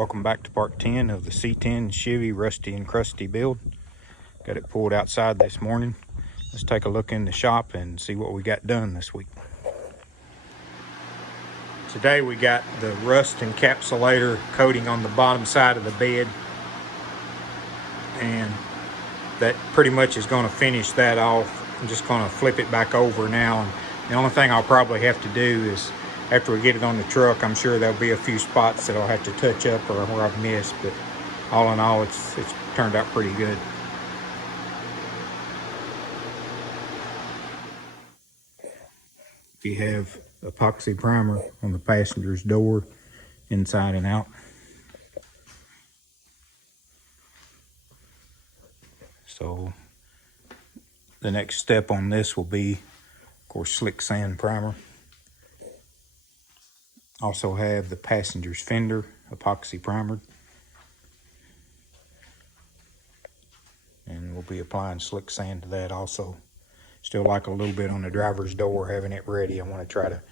welcome back to part 10 of the C10 Chevy Rusty and Crusty build. Got it pulled outside this morning. Let's take a look in the shop and see what we got done this week. Today we got the rust encapsulator coating on the bottom side of the bed, and that pretty much is going to finish that off. I'm just going to flip it back over now, and the only thing I'll probably have to do is, after we get it on the truck, I'm sure there'll be a few spots that I'll have to touch up or where I've missed, but all in all, it's turned out pretty good. You have epoxy primer on the passenger's door, inside and out. So the next step on this will be, of course, slick sand primer. Also have the passenger's fender epoxy primer. And we'll be applying slick sand to that also. Still like a little bit on the driver's door, having it ready. I want to try to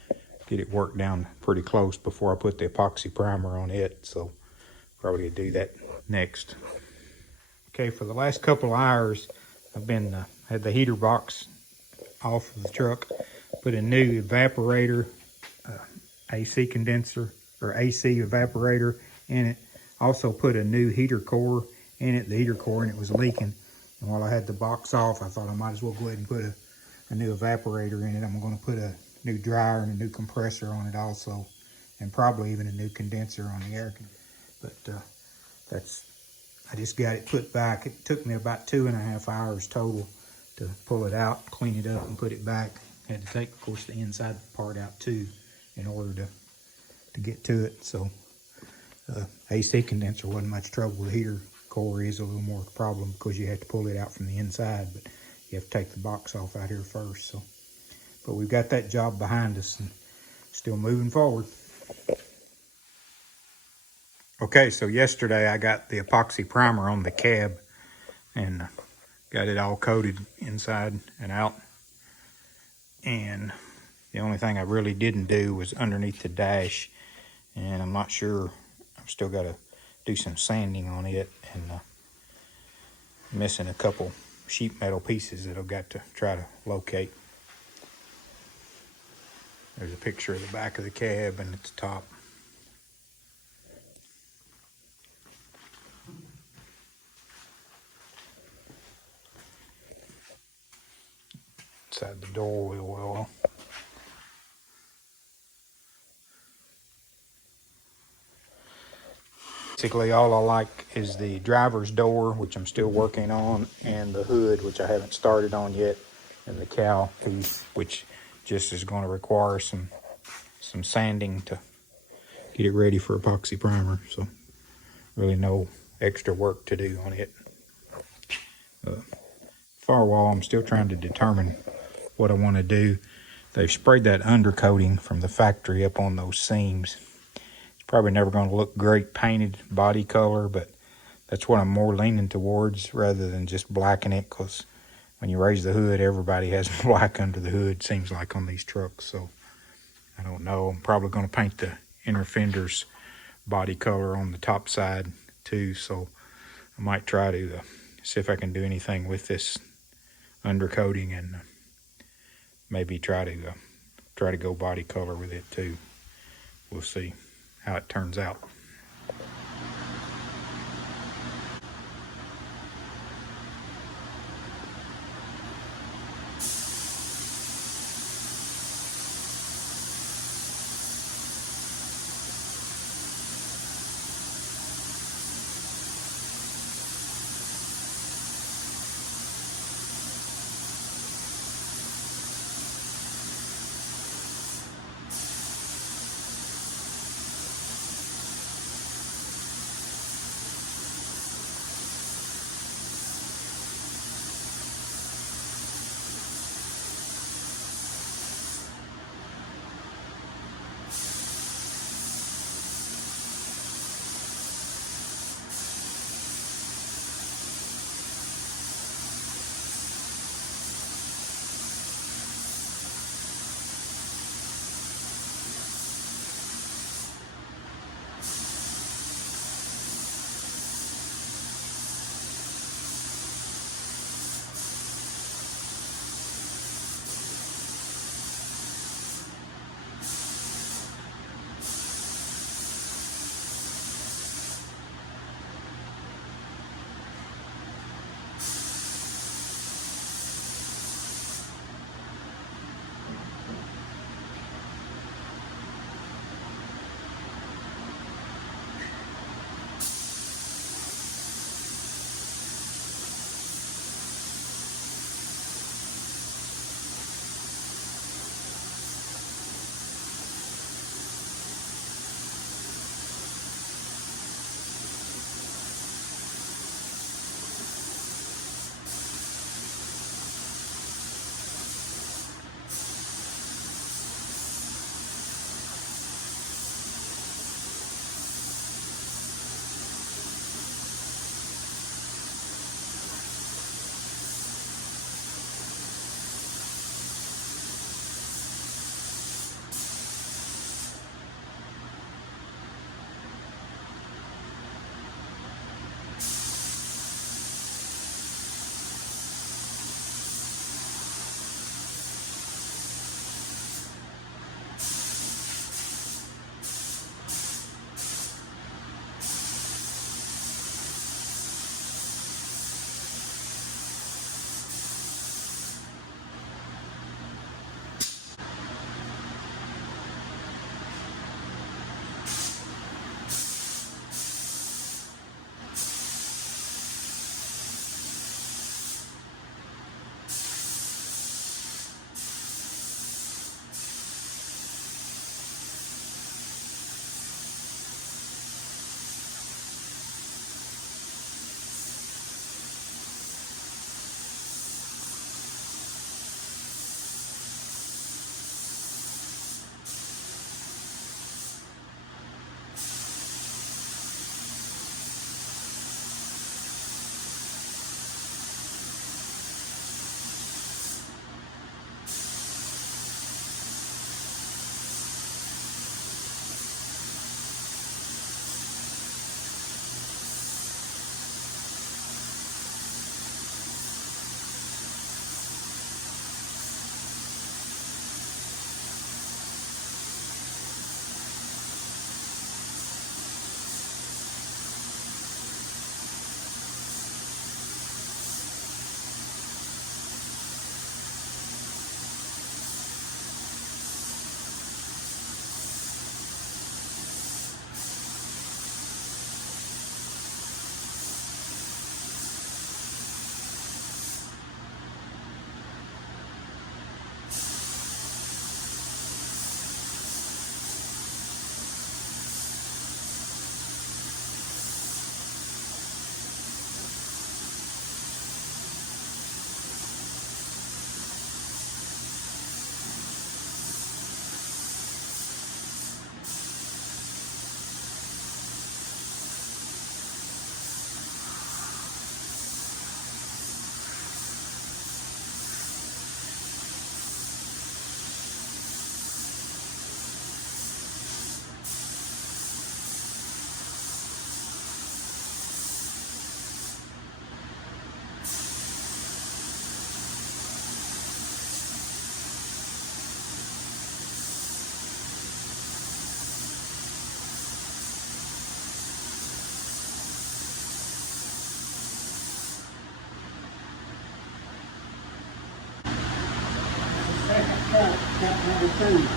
get it worked down pretty close before I put the epoxy primer on it. So probably gonna do that next. Okay, for the last couple of hours, I've been had the heater box off of the truck, put a new evaporator, AC condenser or AC evaporator in it. Also put a new heater core in it. The heater core in it was leaking, and while I had the box off, I thought I might as well go ahead and put a new evaporator in it. I'm going to put a new dryer and a new compressor on it also, and probably even a new condenser on the air conditioner. But I just got it put back. It took me about 2.5 hours total to pull it out, clean it up, and put it back. Had to take, of course, the inside part out too in order to get to it. So AC condenser wasn't much trouble. The heater core is a little more problem because you have to pull it out from the inside, but you have to take the box off out here first. So, but we've got that job behind us and still moving forward. Okay, so yesterday I got the epoxy primer on the cab and got it all coated inside and out. And the only thing I really didn't do was underneath the dash, and I'm not sure. I've still got to do some sanding on it, and missing a couple sheet metal pieces that I've got to try to locate. There's a picture of the back of the cab and its top. Inside the door wheel well. Basically, all I like is the driver's door, which I'm still working on, and the hood, which I haven't started on yet, and the cowl piece, which just is going to require some sanding to get it ready for epoxy primer. So really no extra work to do on it. Firewall, I'm still trying to determine what I want to do. They've sprayed that undercoating from the factory up on those seams. Probably never going to look great painted body color, but that's what I'm more leaning towards rather than just blacking it, because when you raise the hood, everybody has black under the hood, seems like, on these trucks. So I don't know. I'm probably going to paint the inner fender's body color on the top side too. So I might try to see if I can do anything with this undercoating, and maybe try to go body color with it too. We'll see how it turns out. of the tune.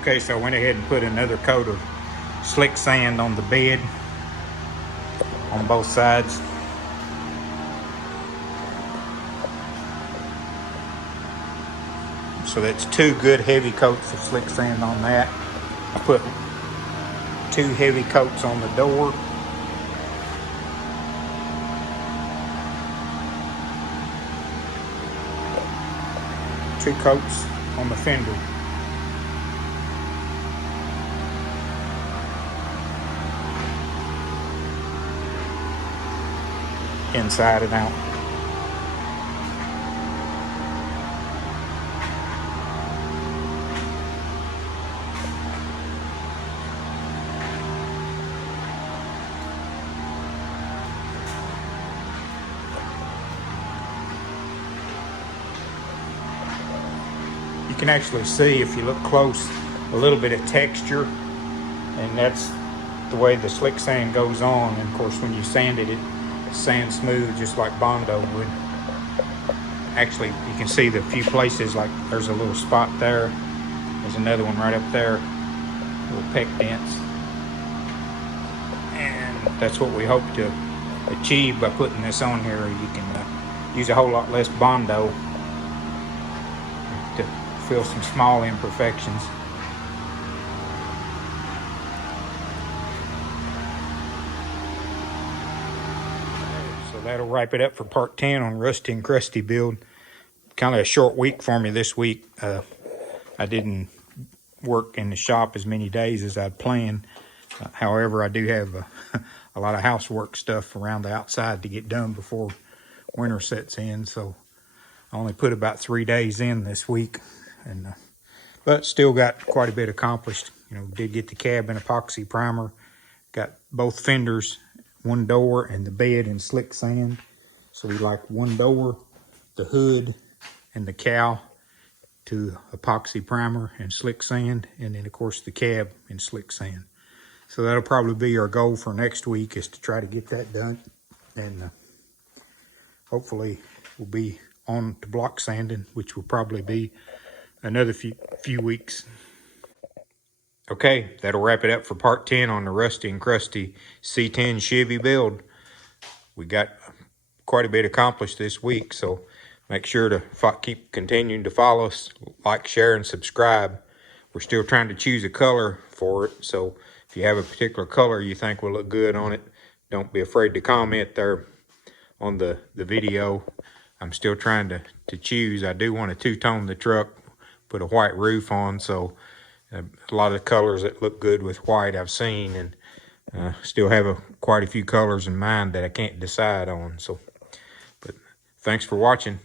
Okay, so I went ahead and put another coat of slick sand on the bed on both sides. So that's 2 good heavy coats of slick sand on that. I put 2 heavy coats on the door. Two coats on the fender. Inside and out. You can actually see, if you look close, a little bit of texture, and that's the way the slick sand goes on. And of course, when you sand it, it sands smooth just like Bondo would. Actually, you can see the few places, like there's a little spot there. There's another one right up there, little peck dents. And that's what we hope to achieve by putting this on here. You can use a whole lot less Bondo to fill some small imperfections. So that'll wrap it up for part 10 on Rusty and Crusty build. Kind of a short week for me this week. I didn't work in the shop as many days as I'd planned. However, I do have a lot of housework stuff around the outside to get done before winter sets in. So I only put about 3 days in this week, and but still got quite a bit accomplished. You know, did get the cab in epoxy primer, got both fenders, one door, and the bed in slick sand. So we like one door, the hood, and the cowl to epoxy primer and slick sand, and then of course the cab in slick sand. So that'll probably be our goal for next week, is to try to get that done, and hopefully we'll be on to block sanding, which will probably be another few weeks. Okay, that'll wrap it up for part 10 on the Rusty and Crusty C10 Chevy build. We got quite a bit accomplished this week, so make sure to keep continuing to follow us, like, share, and subscribe. We're still trying to choose a color for it, so if you have a particular color you think will look good on it, don't be afraid to comment there on the video. I'm still trying to choose. I do want to two-tone the truck, put a white roof on, so a lot of colors that look good with white I've seen, and still have quite a few colors in mind that I can't decide on. So, but thanks for watching.